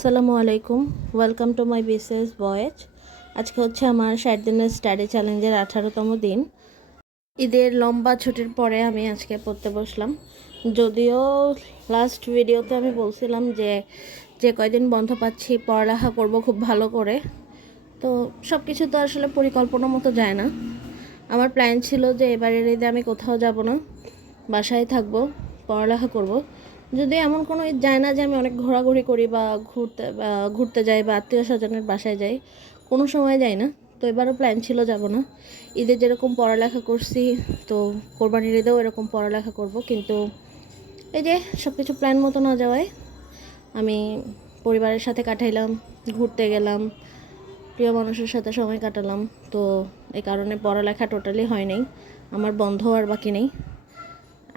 আসসালামু আলাইকুম, welcome to my BCS voice. আজকে হচ্ছে আমার 60 দিনের স্টাডি চ্যালেঞ্জের 18তম দিন। ঈদের লম্বা ছুটির পরে আমি আজকে পড়তে বসলাম। যদিও লাস্ট ভিডিওতে আমি বলছিলাম যে যে কয়দিন বন্ধ পাচ্ছি পড়ালেখা করব খুব ভালো করে। তো সব কিছু তো আসলে পরিকল্পনা মতো যায় না। আমার প্ল্যান ছিল যে এবারের ঈদে আমি কোথাও যাব না, বাসায় থাকবো, পড়ালেখা করব। যদি এমন কোনো ঈদ যায় না যে আমি অনেক ঘোরাঘুরি করি বা ঘুরতে যাই বা আত্মীয় স্বজনের বাসায় যাই, কোনো সময় যাই না। তো এবারও প্ল্যান ছিল যাব না। ঈদে যেরকম পড়ালেখা করছি, তো কোরবানির ঈদেও এরকম পড়ালেখা করব। কিন্তু এই যে সব কিছু প্ল্যান মতো না যাওয়ায় আমি পরিবারের সাথে কাটাইলাম, ঘুরতে গেলাম, প্রিয় মানুষের সাথে সময় কাটালাম। তো এই কারণে পড়ালেখা টোটালি হয় নাই। আমার বন্ধ আর বাকি নেই,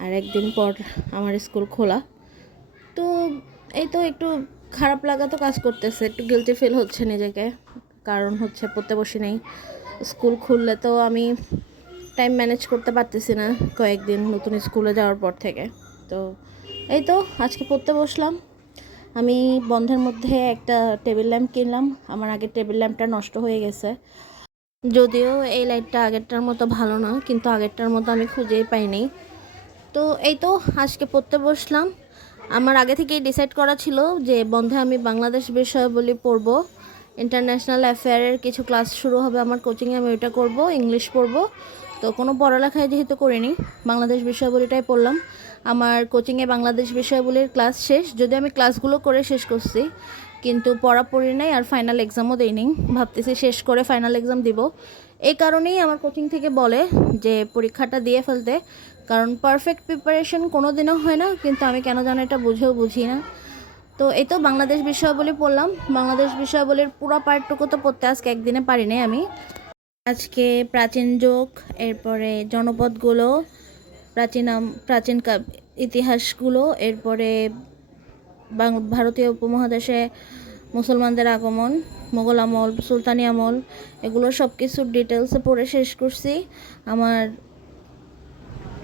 আর একদিন পর আমার স্কুল খোলা। তো এই তো একটু খারাপ লাগা তো কাজ করতেছে, একটু গিলটি ফিল হচ্ছে নিজেকে। কারণ হচ্ছে পড়তে বসে নেই। স্কুল খুললে তো আমি টাইম ম্যানেজ করতে পারতেছি না কয়েকদিন নতুন স্কুলে যাওয়ার পর থেকে। তো এই তো আজকে পড়তে বসলাম। আমি বন্ধের মধ্যে একটা টেবিল ল্যাম্প কিনলাম। আমার আগের টেবিল ল্যাম্পটা নষ্ট হয়ে গেছে। যদিও এই লাইটটা আগেরটার মতো ভালো না, কিন্তু আগেরটার মতো আমি খুঁজেই পাইনি। তো এই তো আজকে পড়তে বসলাম। আমার আগে থেকেই ডিসাইড করা ছিল যে বন্ধে আমি বাংলাদেশ বিষয়াবলী পড়ব, ইন্টারন্যাশনাল অ্যাফেয়ারের কিছু ক্লাস শুরু হবে আমার কোচিংয়ে, আমি ওইটা করব, ইংলিশ পড়ব। তো কোনো পড়ালেখায় যেহেতু করিনি, বাংলাদেশ বিষয়াবলীটাই পড়লাম। আমার কোচিংয়ে বাংলাদেশ বিষয়াবলীর ক্লাস শেষ, যদি আমি ক্লাসগুলো করে শেষ করছি, কিন্তু পড়া পড়ি নাই আর ফাইনাল এক্সামও দিইনি। ভাবতেছি শেষ করে ফাইনাল এক্সাম দিব। এই কারণেই আমার কোচিং থেকে বলে যে পরীক্ষাটা দিয়ে ফেলতে, কারণ পারফেক্ট প্রিপারেশন কোনো দিনও হয় না, কিন্তু আমি কেন জানো এটা বুঝি না। তো এই তো বাংলাদেশ বিষয়াবলী পড়লাম। বাংলাদেশ বিষয়াবলীর পুরো পার্টটুকু তো পড়তে আজকে একদিনে পারিনি আমি। আজকে প্রাচীন যুগ, এরপরে জনপদগুলো, প্রাচীন ইতিহাসগুলো, এরপরে ভারতীয় উপমহাদেশে মুসলমানদের আগমন, মোগল আমল, সুলতানি আমল, এগুলো সব কিছুর ডিটেলসে পড়ে শেষ করছি। আমার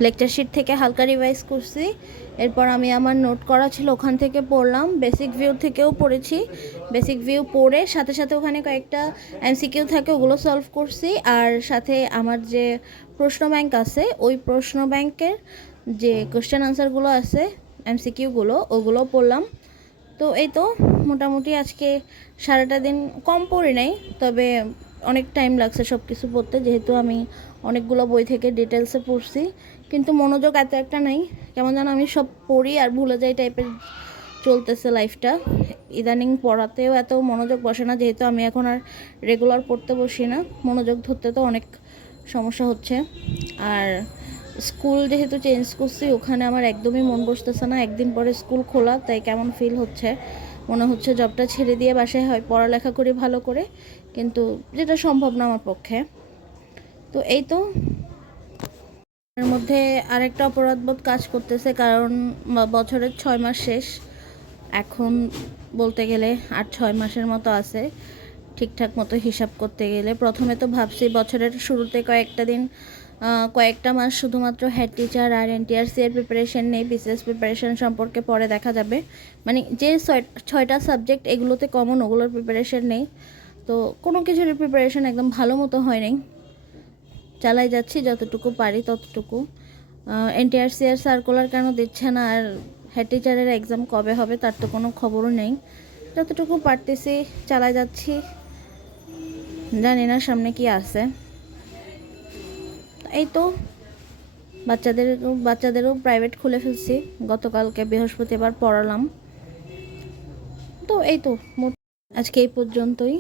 লেকচার শিট থেকে হালকা রিভাইজ করছি। এরপর আমি আমার নোট করা ছিল ওখান থেকে পড়লাম। বেসিক ভিউ থেকেও পড়েছি। বেসিক ভিউ পড়ে সাথে সাথে ওখানে কয়েকটা এমসিকিউ থাকে, ওগুলো সলভ করছি। আর সাথে আমার যে প্রশ্ন ব্যাংক আছে, ওই প্রশ্ন ব্যাংকের যে কোশ্চেন আনসারগুলো আছে, এমসিকিউগুলো, ওগুলো পড়লাম। তো এই তো মোটামুটি আজকে সারাটা দিন কম পড়ি নাই, তবে অনেক টাইম লাগছে সব কিছু পড়তে, যেহেতু আমি অনেকগুলো বই থেকে ডিটেলসে পড়ছি। কিন্তু মনোযোগ এত একটা নাই, কেমন যেন আমি সব পড়ি আর ভুলে যাই টাইপের চলতেছে লাইফটা। ইদানিং পড়াতেও এত মনোযোগ বসে না, যেহেতু আমি এখন আর রেগুলার পড়তে বসি না। মনোযোগ ধরতে তো অনেক সমস্যা হচ্ছে। আর স্কুল যেহেতু চেঞ্জ করছি, ওখানে আমার একদমই মন বসতেছে না। একদিন পরে স্কুল খোলা, তাই কেমন ফিল হচ্ছে, মনে হচ্ছে জবটা ছেড়ে দিয়ে বাসায় হয় পড়ালেখা করি ভালো করে, কিন্তু যেটা সম্ভব না আমার পক্ষে। তো এই তো এর মধ্যে আরেকটা অপরাধবোধ কাজ করতেছে, কারণ বছরের 6 মাস শেষ এখন, বলতে গেলে আর 6 মাসের মতো আছে ঠিকঠাক মতো হিসাব করতে গেলে। প্রথমে তো ভাবছি বছরের শুরুতে কয়েকটা মাস শুধুমাত্র হেড টিচার আর এনটিআরসি এর প্রিপারেশন নেই, বিসিএস প্রিপারেশন সম্পর্কে পরে দেখা যাবে। মানে যে 6টা সাবজেক্ট এগুলোতে কমন, ওগুলোর প্রিপারেশন নেই। তো কোনো কিছুর প্রিপারেশন একদম ভালো মতো হয় নাই, চালাই যাচ্ছি যতটুকু পারি ততটুকু। এনটিআরসি এর সার্কুলার কেন দিচ্ছে না, আর হেড টিচারের এক্সাম কবে হবে তার তো কোনো খবরও নেই। যতটুকু পারতেছি চালাই যাচ্ছি, জানি না সামনে কি আছে। এই তো বাচ্চাদেরও প্রাইভেট খুলে ফেলছি, গতকালকে বৃহস্পতিবার পড়ালাম। তো এই তো আজকে এই পর্যন্তই।